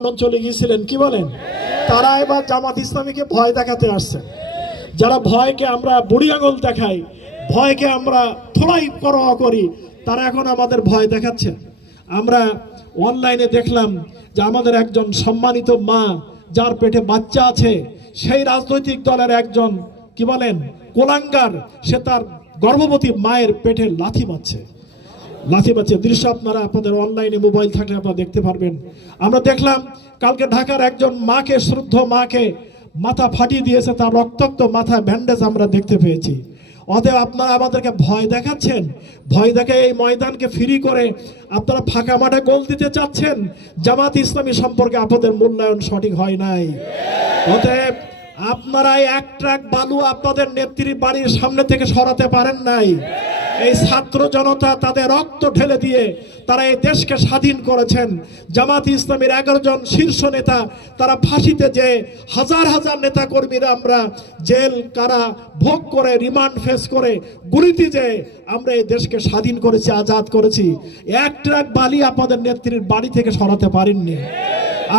অঞ্চলে গিয়েছিলেন, কি বলেন? তারা এবার জামাত ইসলামীকে ভয় দেখাতে আসছে। যারা ভয়কে আমরা বুড়ি আঙুল দেখাই, ভয়কে আমরা থোড়াই পরোয়া করি, তারা এখন আমাদের ভয় দেখাচ্ছে। আমরা অনলাইনে দেখলাম যে আমাদের একজন সম্মানিত মা, যার পেটে বাচ্চা আছে, সেই রাজনৈতিক দলের একজন কি বলেন কোলাঙ্গার, সে তার গর্ভবতী মায়ের পেটে লাথি মারছে। দৃশ্য আপনারা আপনাদের অনলাইনে মোবাইল থাকলে আপনারা দেখতে পারবেন। আমরা দেখলাম কালকে ঢাকার একজন মাকে, শ্রদ্ধ মাকে মাথা ফাটিয়ে দিয়েছে, তার রক্তাক্ত মাথায় ব্যান্ডেজ আমরা দেখতে পেয়েছি। অতএব আপনারা আমাদেরকে ভয় দেখাচ্ছেন, ভয় দেখে এই ময়দানকে ফ্রি করে আপনারা ফাঁকা মাঠে গোল দিতে চাচ্ছেন। জামাত ইসলামী সম্পর্কে আপনাদের মূল্যায়ন সঠিক হয় নাই। অতএব আপনারা এক ট্রাক বালু আপনাদের নেত্রীর বাড়ির সামনে থেকে সরাতে পারেন নাই। এই ছাত্র জনতা তাদের রক্ত ঢেলে দিয়ে তারা এই দেশকে স্বাধীন করেছেন। জামাত ইসলামের 11 জন শীর্ষ নেতা তারা ফাঁসিতে যে হাজার হাজার নেতা কর্মীরা আমরা জেল কারা ভোগ করে, রিমান্ড ফেস করে, গুলিতে যে আমরা এই দেশকে স্বাধীন করেছি, আজাদ করেছি। এক ট্রাক বালি আপনাদের নেত্রীর বাড়ি থেকে সরাতে পারেননি।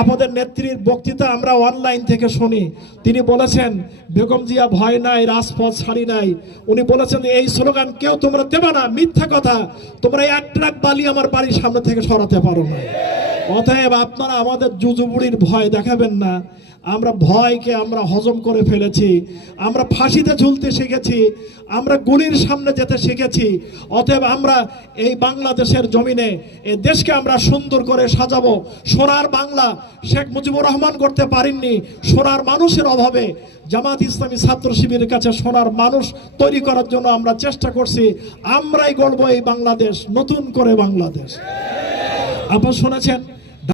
আমাদের নেত্রীর বক্তৃতা আমরা অনলাইন থেকে শুনি, তিনি বলেছেন বেগম জিয়া ভয় নাই, রাজপথ ছাড়ি নাই। উনি বলেছেন এই স্লোগান কেউ তোমরা দেবে না, মিথ্যা কথা, তোমরা এক ট্রাক বালি আমার বাড়ির সামনে থেকে সরাতে পারো না। অতএব আপনারা আমাদের জুজুবুড়ির ভয় দেখাবেন না। আমরা ভয়কে আমরা হজম করে ফেলেছি, আমরা ফাঁসিতে ঝুলতে শিখেছি, আমরা গুলির সামনে যেতে শিখেছি। অতএব আমরা এই বাংলাদেশের জমিনে এই দেশকে আমরা সুন্দর করে সাজাবো। সোনার বাংলা শেখ মুজিবুর রহমান করতে পারেননি, সোনার মানুষের অভাবে জামাত ইসলামী ছাত্র শিবিরের কাছে সোনার মানুষ তৈরি করার জন্য আমরা চেষ্টা করছি। আমরাই গড়বো এই বাংলাদেশ, নতুন করে বাংলাদেশ। আপনারা শুনেছেন